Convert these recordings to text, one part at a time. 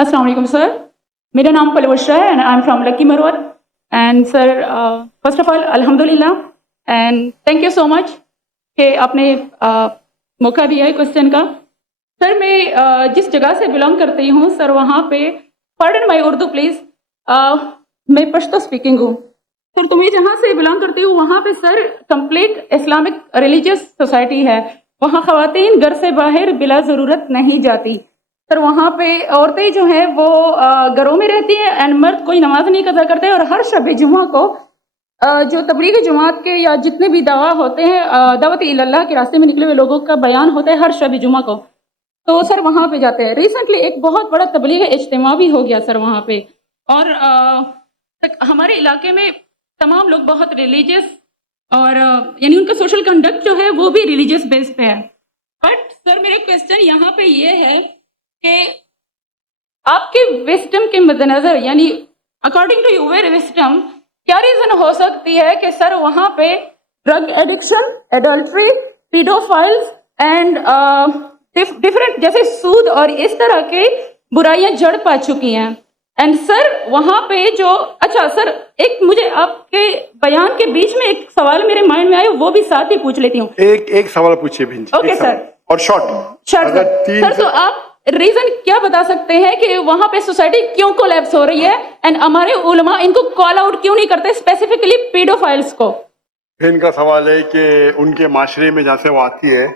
Assalamu alaikum, sir. मेरा नाम पलवश है and I'm from Lucky Marwar. And sir, first of all, alhamdulillah and thank you so much کہ आपने मौका दिया है क्वेश्चन का. सर मैं जिस जगह से बिलोंग करती हूँ सर वहाँ पे पार्डन माई उर्दू प्लीज़, मैं पश्तो स्पीकिंग हूँ सर. तो मैं जहाँ से बिलोंग करती हूँ वहाँ पे sir complete Islamic religious society है. वहाँ ख़वातीन घर से बाहर बिला ज़रूरत नहीं जाती सर. वहाँ पे औरतें जो हैं वो घरों में रहती हैं एंड मर्द कोई नमाज नहीं अदा करते. और हर शब जुमा को जो तबलीगी जमात के या जितने भी दावा होते हैं दावत इल्लाह के रास्ते में निकले हुए लोगों का बयान होता है हर शब जुमा को, तो सर वहाँ पे जाते हैं. रिसेंटली एक बहुत बड़ा तबलीग इज्तिमा भी हो गया सर वहाँ पे. और हमारे इलाके में तमाम लोग बहुत रिलीजियस और यानी उनका सोशल कंडक्ट जो है वो भी रिलीजियस बेस पे है. बट सर मेरा क्वेश्चन यहाँ पे ये है कि आपके विस्डम के मद्देनजर यानी अकॉर्डिंग टू योर विस्डम क्या रीज़न हो सकती है कि सर वहाँ पे drug addiction, adultery, paedophiles and different जैसे सूद और इस तरह के बुराइयां जड़ पा चुकी हैं. एंड सर वहाँ पे जो अच्छा सर एक मुझे आपके बयान के बीच में एक सवाल मेरे माइंड में आया वो भी साथ ही पूछ लेती हूँ. एक सवाल पूछिए भिंज. Okay sir. और शॉर्ट सर तो आप रीजन क्या बता सकते हैं कि वहाँ पे सोसाइटी क्यों कोलैप्स हो रही है एंड हमारे उलमा इनको कॉल आउट क्यों नहीं करते स्पेसिफिकली पीडोफाइल्स को? इनका सवाल है कि उनके माशरे में जहाँ से वो आती है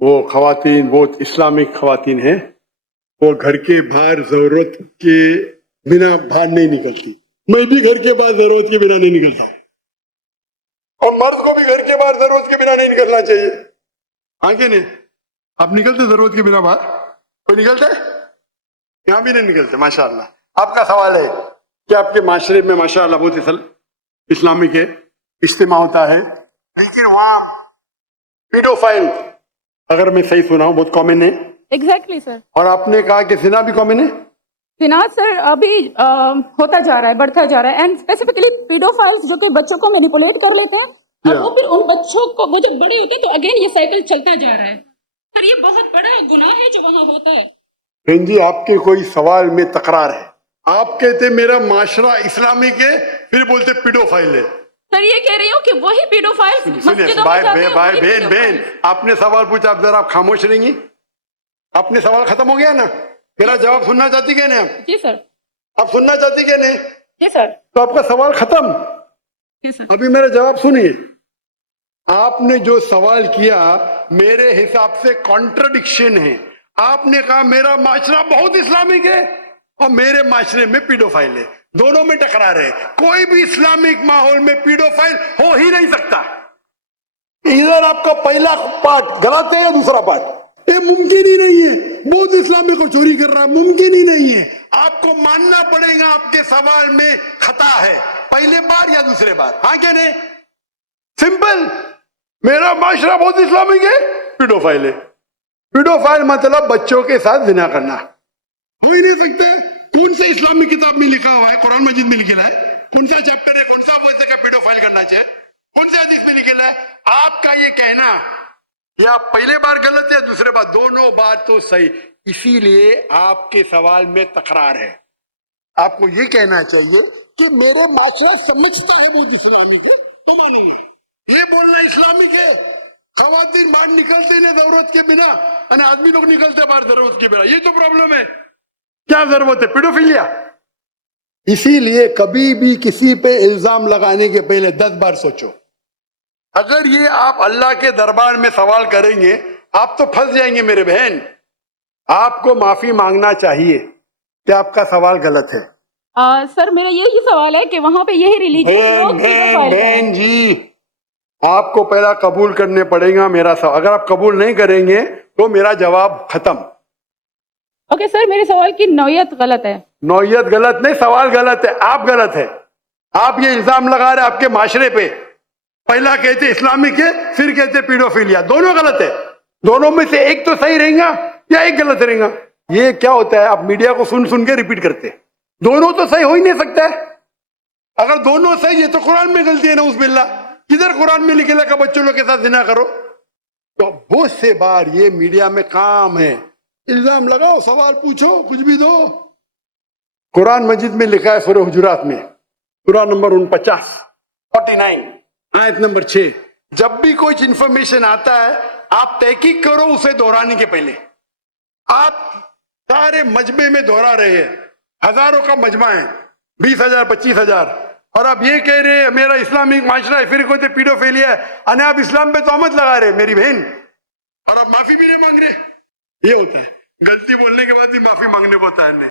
वो खवातीन बहुत इस्लामिक खवातीन हैं, वो घर के बाहर जरूरत के बिना बाहर नहीं निकलती. मैं भी घर के बाहर जरूरत के बिना नहीं निकलता और मर्द को भी घर के बाहर जरूरत के बिना नहीं निकलना चाहिए. आगे नहीं आप निकलते जरूरत के बिना बाहर? कोई निकलता है? यहाँ भी नहीं निकलते. माशाअल्लाह. आपका सवाल है कि आपके माशरे में माशाअल्लाह बहुत इस्लामिक है, इज्तिमा होता है, लेकिन वहाँ पीडोफाइल अगर मैं सही सुना हूँ बहुत कॉमन है. Exactly sir. और आपने कहा कि जिना भी कॉमन है. जिना सर अभी होता जा रहा है, बढ़ता जा रहा है एंड स्पेसिफिकली पीडोफाइल्स जो कि बच्चों को मैनिपुलेट कर लेते हैं और वो फिर उन बच्चों को वो जब बड़े होते हैं तो अगेन ये साइकिल चलता जा रहा है. सर ये बहुत बड़ा गुनाह है जो वहाँ होता है. बहन जी आपके कोई सवाल में तकरार है. आप कहते मेरा माशरा इस्लामिक है फिर बोलते पीडोफाइल है. सर ये कह रही हूँ कि वही पीडोफाइल्स मस्जिदों में भाई जाते हैं, भाई वही बहन pedophiles. आपने सवाल पूछा, आप जरा आप खामोश रहेंगी? आपने सवाल खत्म हो गया ना? मेरा जवाब सुनना चाहती क्या नहीं आप? जी सर. आप सुनना चाहती क्या नहीं? जी सर. तो आपका सवाल खत्म. जी सर. अभी मेरा जवाब सुनिए. आपने जो सवाल किया मेरे हिसाब से कॉन्ट्रडिक्शन है. आपने कहा मेरा माशरा बहुत इस्लामिक है और मेरे माशरे में पीडोफाइल है. दोनों में टकरार है. कोई भी इस्लामिक माहौल में पीडोफाइल हो ही नहीं सकता. इधर आपका पहला पार्ट गलत है या दूसरा पार्ट? ये मुमकिन ही नहीं है. बहुत इस्लामिक को चोरी कर रहा है, मुमकिन ही नहीं है. आपको मानना पड़ेगा आपके सवाल में खता है, पहले बार या दूसरे बार. हाँ क्या नहीं? सिंपल. मेरा माशरा बहुत इस्लामिक है, पीडोफाइल है. पीडोफाइल मतलब बच्चों के साथ जिना करना. हो ही नहीं सकता. कौन से इस्लामिक किताब में लिखा हुआ है? कुरान मजीद में लिखा है. कौन सा चैप्टर है? कौन सा वर्स का पीडोफाइल करना चाहिए? कौन से हदीस में लिखा है? आपका ये कहना या पहले बार गलत है दूसरे बार, दोनों बार तो सही. इसीलिए आपके सवाल में तकरार है. आपको ये कहना चाहिए कि मेरे माशरा समझता है बहुत इस्लामिक है तो मानेंगे. ये बोलना इस्लामिक है. खवातीन बाहर निकलते नहीं जरूरत के बिना और आदमी लोग निकलते बाहर जरूरत के बिना. ये तो प्रॉब्लम है. क्या जरूरत है? पीडोफिलिया. इसीलिए कभी भी किसी पे इल्जाम लगाने के पहले 10 बार सोचो. अगर ये आप अल्लाह के दरबार में सवाल करेंगे आप तो फंस जाएंगे मेरे बहन. आपको माफी मांगना चाहिए कि आपका सवाल गलत है. सर मेरा यही सवाल है कि वहाँ पे यही रिलीजन बहन जी आपको पहला कबूल करने पड़ेगा मेरा सवाल. अगर आप कबूल नहीं करेंगे तो मेरा जवाब खत्म. ओके सर मेरे सवाल की नौयत गलत है. नौयत गलत नहीं, सवाल गलत है. आप गलत है. आप ये इल्जाम लगा रहे आपके माशरे पे. पहला कहते इस्लामिक है फिर कहते पीडोफिलिया. दोनों गलत है. दोनों में से एक तो सही रहेगा या एक गलत रहेगा. ये क्या होता है आप मीडिया को सुन सुन के रिपीट करते. दोनों तो सही हो ही नहीं सकता है. अगर दोनों सही है तो कुरान में गलती है ना उस बिल्ला. किधर कुरान में लिखेला का बच्चों लोग के साथ जिना करो? तो बहुत से बार ये मीडिया में काम है. इल्जाम लगाओ, सवाल पूछो, कुछ भी दो. कुरान मजीद में लिखा है सूरह हुजुरात में, सूरह नंबर 49 आयत नंबर 6, जब भी कोई इंफॉर्मेशन आता है आप तहकीक करो उसे दोहराने के पहले। आप सारे मजमे में दोहरा रहे हैं, हजारों का मजमा है, 20,000 25,000, और आप ये कह रहे हैं मेरा इस्लामिक माशरा है, फिर कोई पीडोफिलिया है, और आप इस्लाम पे तोहमत लगा रहे हैं मेरी बहन, और आप माफी भी नहीं मांग रहे। ये होता है, गलती बोलने के बाद भी माफी मांगने को तैयार नहीं।